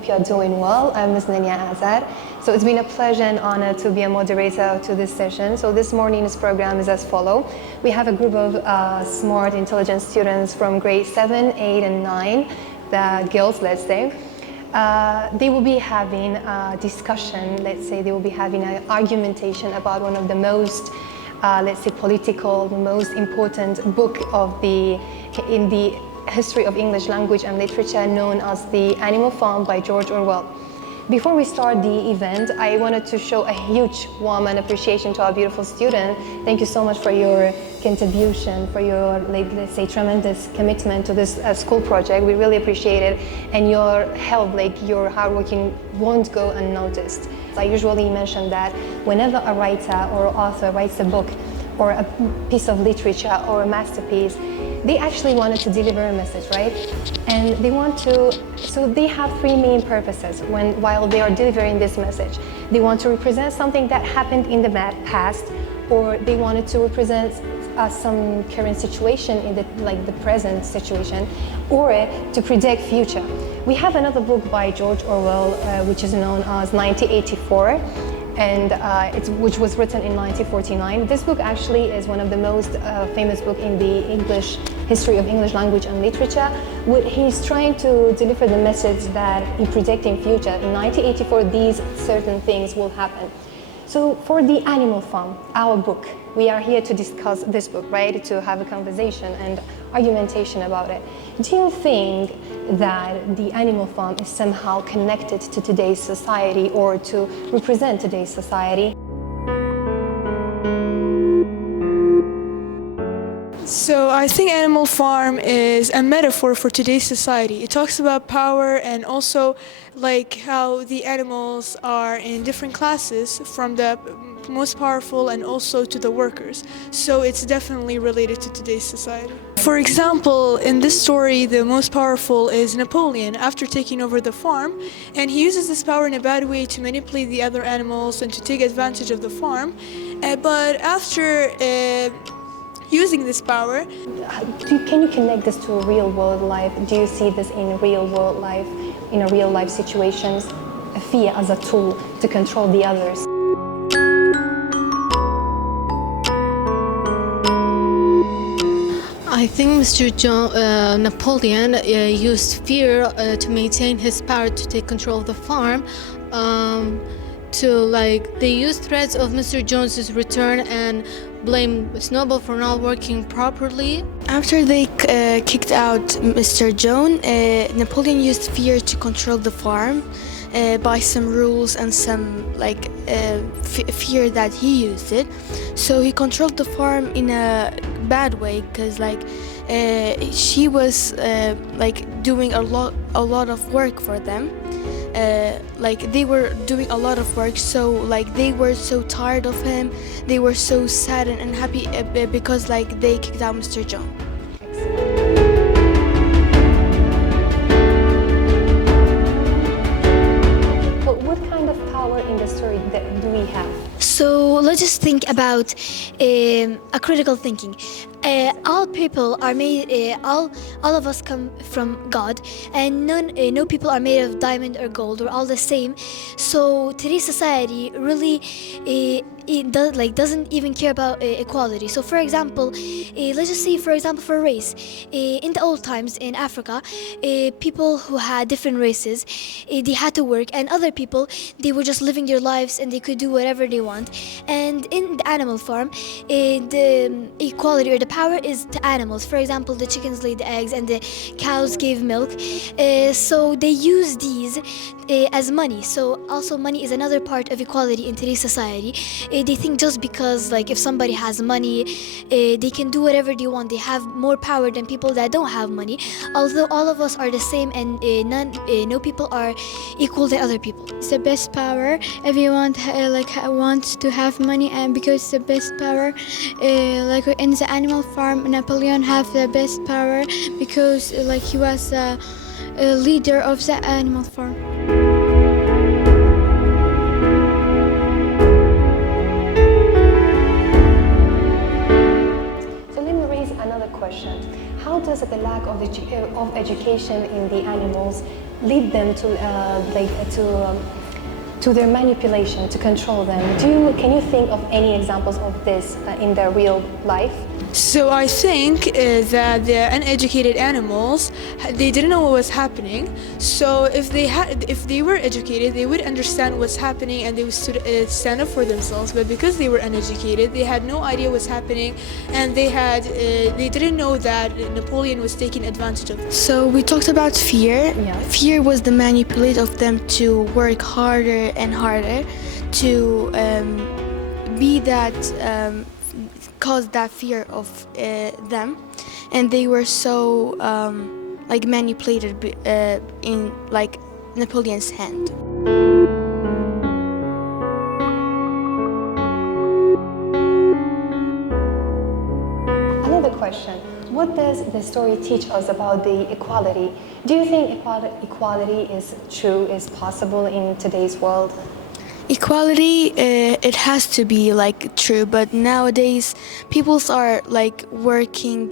hope you are doing well. I'm Ms. Lanya Azad. So it's been a pleasure and honor to be a moderator to this session. So this morning's program is as follows. We have a group of smart, intelligent students from grade 7, 8, and 9, the girls, let's say. They will be having a discussion, let's say they will be having an argumentation about one of the most, let's say, political, the most important book in the history of English language and literature, known as The Animal Farm by George Orwell. Before we start the event, I wanted to show a huge warm and appreciation to our beautiful student. Thank you so much for your contribution, for your, let's say, tremendous commitment to this school project. We really appreciate it, and your help, your hard working, won't go unnoticed. I usually mention that whenever a writer or author writes a book or a piece of literature or a masterpiece, they actually wanted to deliver a message, right? And they want to, so they have three main purposes while they are delivering this message. They want to represent something that happened in the past, or they wanted to represent some current situation in the present situation, or to predict future. We have another book by George Orwell, which is known as 1984. And which was written in 1949. This book actually is one of the most famous books in the English history of English language and literature. He's trying to deliver the message that in predicting future, in 1984, these certain things will happen. So for The Animal Farm, our book, we are here to discuss this book, right? To have a conversation and argumentation about it. Do you think that The Animal Farm is somehow connected to today's society or to represent today's society? So I think Animal Farm is a metaphor for today's society. It talks about power and also like how the animals are in different classes, from the most powerful and also to the workers. So it's definitely related to today's society. For example, in this story, the most powerful is Napoleon after taking over the farm, and he uses this power in a bad way to manipulate the other animals and to take advantage of the farm. But after using this power, can you connect this to real world life? Do you see this in real world life, in a real life situations, a fear as a tool to control the others? I think Napoleon used fear to maintain his power to take control of the farm. They used threats of Mr. Jones's return and blame Snowball for not working properly. After they kicked out Mr. Jones, Napoleon used fear to control the farm by some rules and some fear that he used it. So he controlled the farm in a bad way, because she was doing a lot of work for them. They were doing a lot of work, so they were so tired of him. They were so sad and unhappy because they kicked out Mr. Jones. But what kind of power in the story do we have? So let's just think about a critical thinking. All people are made, all of us come from God, and no people are made of diamond or gold. We're all the same. So today's society really doesn't even care about equality. So for example, let's just say for race. In the old times in Africa, people who had different races, they had to work, and other people, they were just living their lives and they could do whatever they want. And in the animal farm, the equality or the power is to animals. For example, the chickens laid the eggs and the cows gave milk. So they use these as money. So also money is another part of equality in today's society. They think just because if somebody has money, they can do whatever they want. They have more power than people that don't have money. Although all of us are the same, and no people are equal to other people. It's the best power. Everyone wants to have money, and because it's the best power, in the animal farm, Napoleon have the best power because he was a leader of the animal farm. So let me raise another question. How does the lack of education in the animals lead them to their manipulation, to control them. Can you think of any examples of this in their real life? So I think that the uneducated animals, they didn't know what was happening. So if they were educated, they would understand what's happening and they would stand up for themselves. But because they were uneducated, they had no idea what's happening, and they didn't know that Napoleon was taking advantage of them. So we talked about fear. Yeah. Fear was the manipulate of them to work harder and harder to be that caused that fear of them, and they were so like manipulated in like Napoleon's hand. Another question. What does the story teach us about the equality? Do you think equality is true, is possible in today's world? Equality, it has to be like true, but nowadays peoples are like working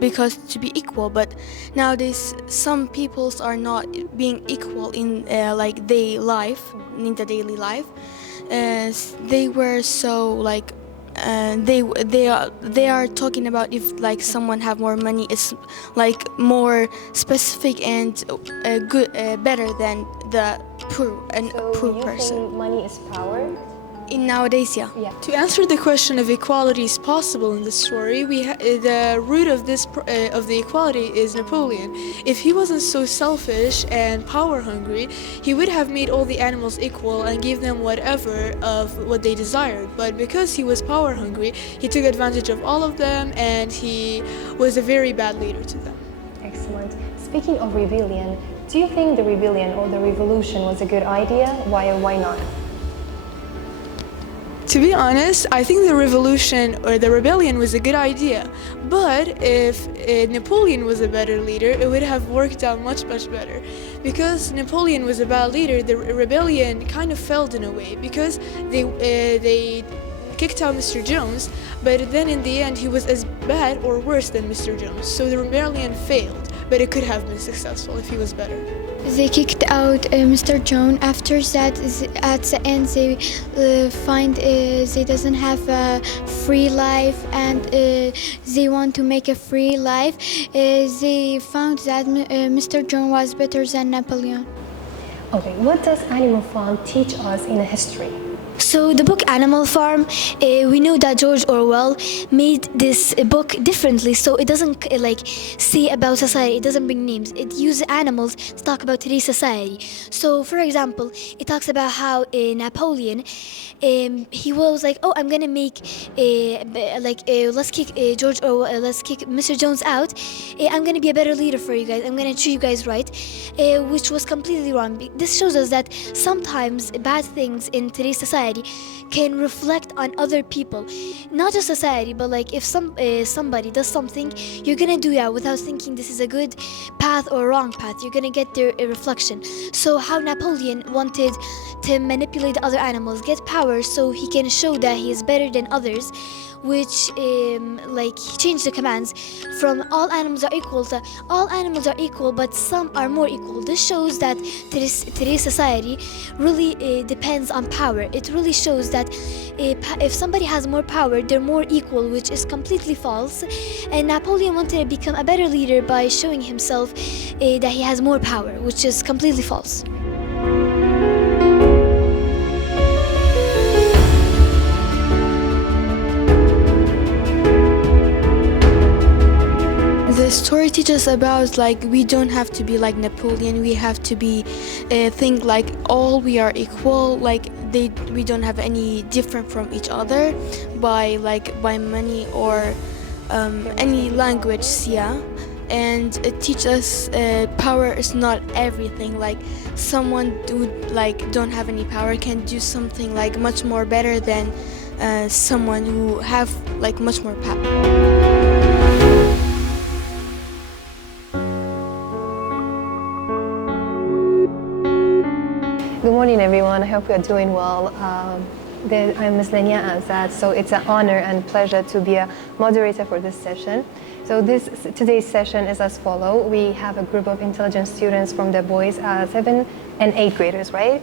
because to be equal, but nowadays some peoples are not being equal in like daily life, in the daily life. They were so like they are talking about if like someone have more money, it's like more specific and good, better than the poor person. Think money is power? In nowadays, yeah. To answer the question if equality is possible in the story, the root of the equality is Napoleon. If he wasn't so selfish and power hungry, he would have made all the animals equal and gave them whatever of what they desired. But because he was power hungry, he took advantage of all of them, and he was a very bad leader to them. Excellent. Speaking of rebellion, do you think the rebellion or the revolution was a good idea? Why or why not? To be honest, I think the revolution or the rebellion was a good idea. But if Napoleon was a better leader, it would have worked out much better. Because Napoleon was a bad leader, the rebellion kind of failed in a way, because they kicked out Mr. Jones, but then in the end he was as bad or worse than Mr. Jones. So the rebellion failed, but it could have been successful if he was better. They kicked out Mr. Jones. After that, at the end, they find they doesn't have a free life, and they want to make a free life. They found that Mr. Jones was better than Napoleon. Okay, what does Animal Farm teach us in history? So the book Animal Farm, we know that George Orwell made this book differently, so it doesn't say about society, it doesn't bring names, it uses animals to talk about today's society. So for example, it talks about how Napoleon, he was like, oh, I'm gonna make let's kick George Orwell, let's kick Mr. Jones out, I'm gonna be a better leader for you guys, I'm gonna treat you guys right, which was completely wrong. This shows us that sometimes bad things in today's society can reflect on other people, not just society, but like if somebody does something, you're gonna do that without thinking this is a good path or a wrong path. You're gonna get their reflection. So how Napoleon wanted to manipulate the other animals, get power so he can show that he is better than others, which he changed the commands from all animals are equal to all animals are equal, but some are more equal. This shows that today's society really depends on power. It really shows that if somebody has more power, they're more equal, which is completely false. And Napoleon wanted to become a better leader by showing himself that he has more power, which is completely false. The story teaches about like we don't have to be like Napoleon. We have to be think like all we are equal. Like we don't have any different from each other by money or any language. Yeah, and it teaches us power is not everything. Like someone who don't have any power can do something like much more better than someone who have like much more power. Good morning, everyone. I hope you're doing well. I'm Ms. Lanya Azad, so it's an honor and pleasure to be a moderator for this session. So today's session is as follows. We have a group of intelligent students from the boys, 7th and 8th graders, right?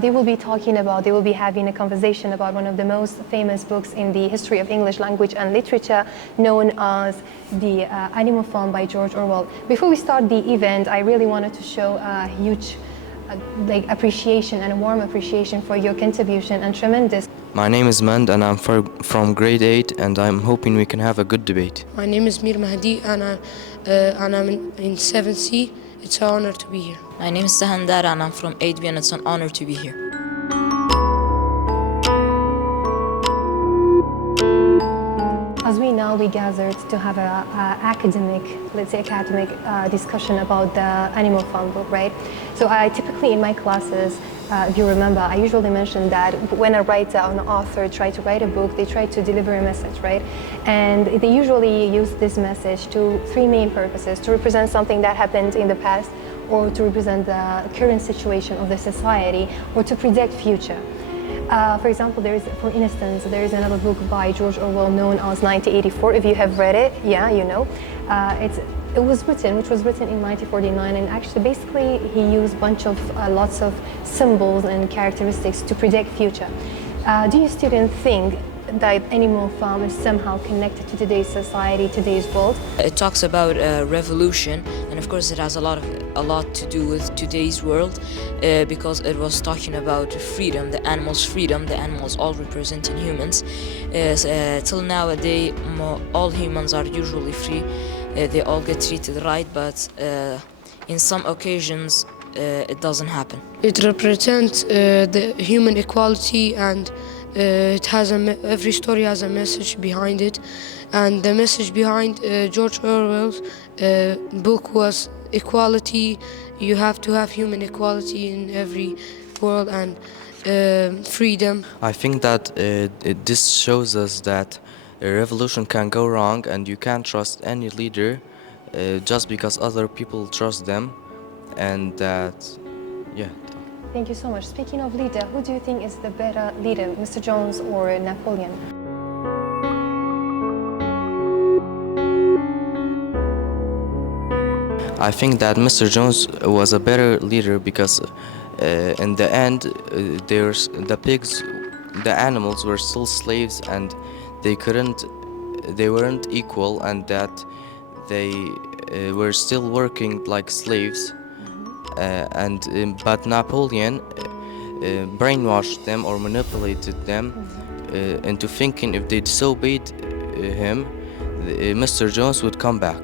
They will be having a conversation about one of the most famous books in the history of English language and literature, known as The Animal Farm by George Orwell. Before we start the event, I really wanted to show a huge appreciation and a warm appreciation for your contribution and tremendous. My name is Mand and I'm from grade 8 and I'm hoping we can have a good debate. My name is Mir Mahdi and I'm in 7C. It's an honor to be here. My name is Sahandar and I'm from 8B and it's an honor to be here. As we gathered to have an academic discussion about the Animal Farm book, right? So I typically in my classes, if you remember, I usually mention that when a writer or an author try to write a book, they try to deliver a message, right? And they usually use this message to three main purposes: to represent something that happened in the past, or to represent the current situation of the society, or to predict future. For example, for instance, there is another book by George Orwell known as 1984. If you have read it, yeah, you know. Which was written in 1949, and actually basically he used lots of symbols and characteristics to predict future. Do you students think that Animal Farm is somehow connected to today's society, today's world? It talks about revolution, and of course it has a lot to do with today's world, because it was talking about freedom, the animals all representing humans. Till nowadays, all humans are usually free. They all get treated right, but in some occasions it doesn't happen. It represents the human equality, and every story has a message behind it, and the message behind George Orwell's book was equality. You have to have human equality in every world, and freedom. I think that this shows us that a revolution can go wrong and you can't trust any leader just because other people trust them, and that, yeah. Thank you so much. Speaking of leader, who do you think is the better leader, Mr. Jones or Napoleon? I think that Mr. Jones was a better leader because in the end, the animals were still slaves and they weren't equal, and that they were still working like slaves. But Napoleon brainwashed them or manipulated them into thinking if they disobeyed him, Mr. Jones would come back.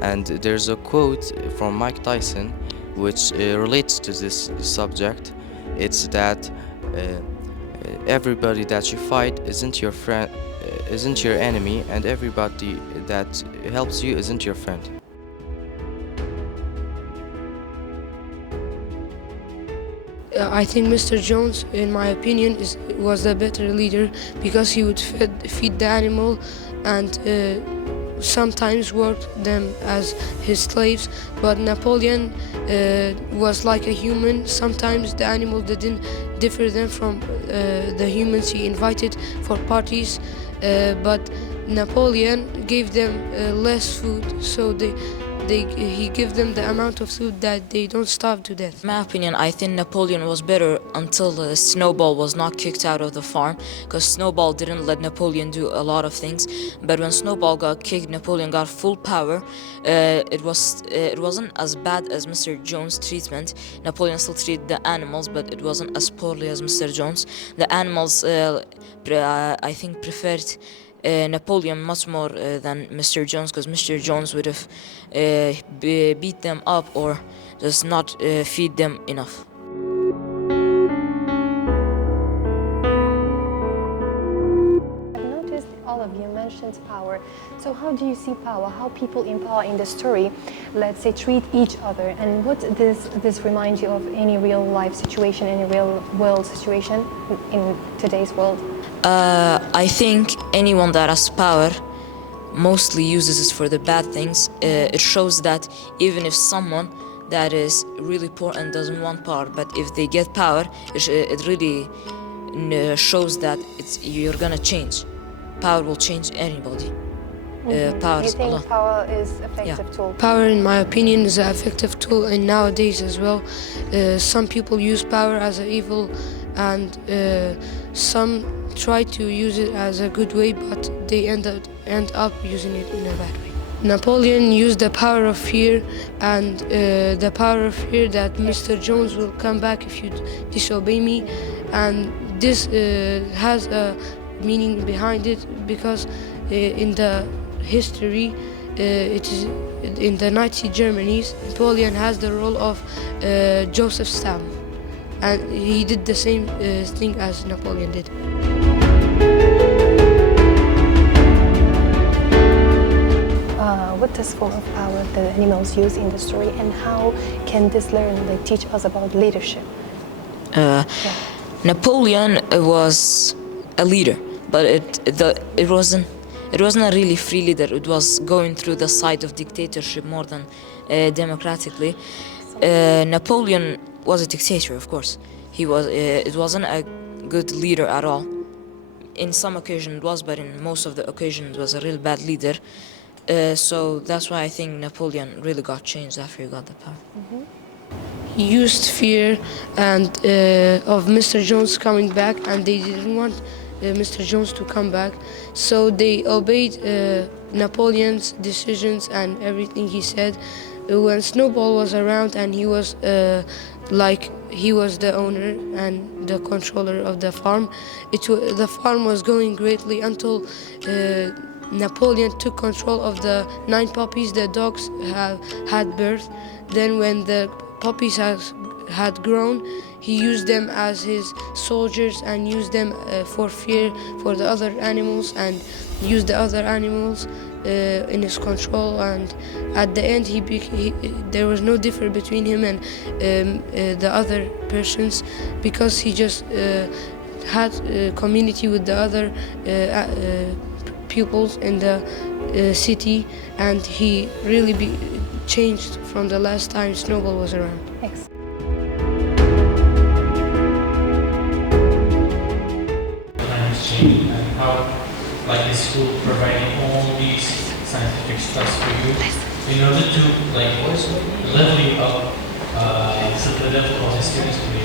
And there's a quote from Mike Tyson which relates to this subject. It's that everybody that you fight isn't your friend, isn't your enemy, and everybody that helps you isn't your friend. I think Mr. Jones, in my opinion, was the better leader because he would feed the animal and sometimes worked them as his slaves. But Napoleon was like a human. Sometimes the animal didn't differ them from the humans he invited for parties, but Napoleon gave them less food, so he gave them the amount of food that they don't starve to death. In my opinion, I think Napoleon was better until Snowball was not kicked out of the farm, because Snowball didn't let Napoleon do a lot of things. But when Snowball got kicked, Napoleon got full power. It wasn't as bad as Mr. Jones' treatment. Napoleon still treated the animals, but it wasn't as poorly as Mr. Jones. The animals, I think, preferred Napoleon much more than Mr. Jones, because Mr. Jones would have beat them up or just not feed them enough. I've noticed all of you mentioned power. So how do you see power? How people in power in the story, let's say, treat each other? And what does this remind you of any real life situation, any real world situation in today's world? I think anyone that has power mostly uses it for the bad things. It shows that even if someone that is really poor and doesn't want power, but if they get power, it really shows that you're gonna change. Power will change anybody. Power You is a think lot. power is effective tool? Power, in my opinion, is an effective tool, and nowadays as well. Some people use power as an evil, and some try to use it as a good way, but they end up using it in a bad way. Napoleon used the power of fear, and the power of fear that Mr. Jones will come back if you disobey me, and this has a meaning behind it because in the history, it is in the Nazi Germany, Napoleon has the role of Joseph Stalin, and he did the same thing as Napoleon did. What does form of power the animals use in the story, and how can this teach us about leadership? Napoleon was a leader, but it wasn't a really free leader. It was going through the side of dictatorship more than democratically. Napoleon was a dictator, of course. It wasn't a good leader at all. In some occasions it was, but in most of the occasions it was a real bad leader. So that's why I think Napoleon really got changed after he got the power. He used fear and of Mr. Jones coming back, and they didn't want Mr. Jones to come back, so they obeyed Napoleon's decisions and everything he said. When Snowball was around and he was he was the owner and the controller of the farm, the farm was going greatly until Napoleon took control of the 9 puppies the dogs had birth. Then when the puppies had grown, he used them as his soldiers and used them for fear for the other animals, and used the other animals in his control. And at the end, there was no difference between him and the other persons, because he just had community with the other pupils in the city, and he really changed from the last time Snowball was around. Thanks. And how, the school providing all these scientific stuff for you in order to level you up, so the level of the students to be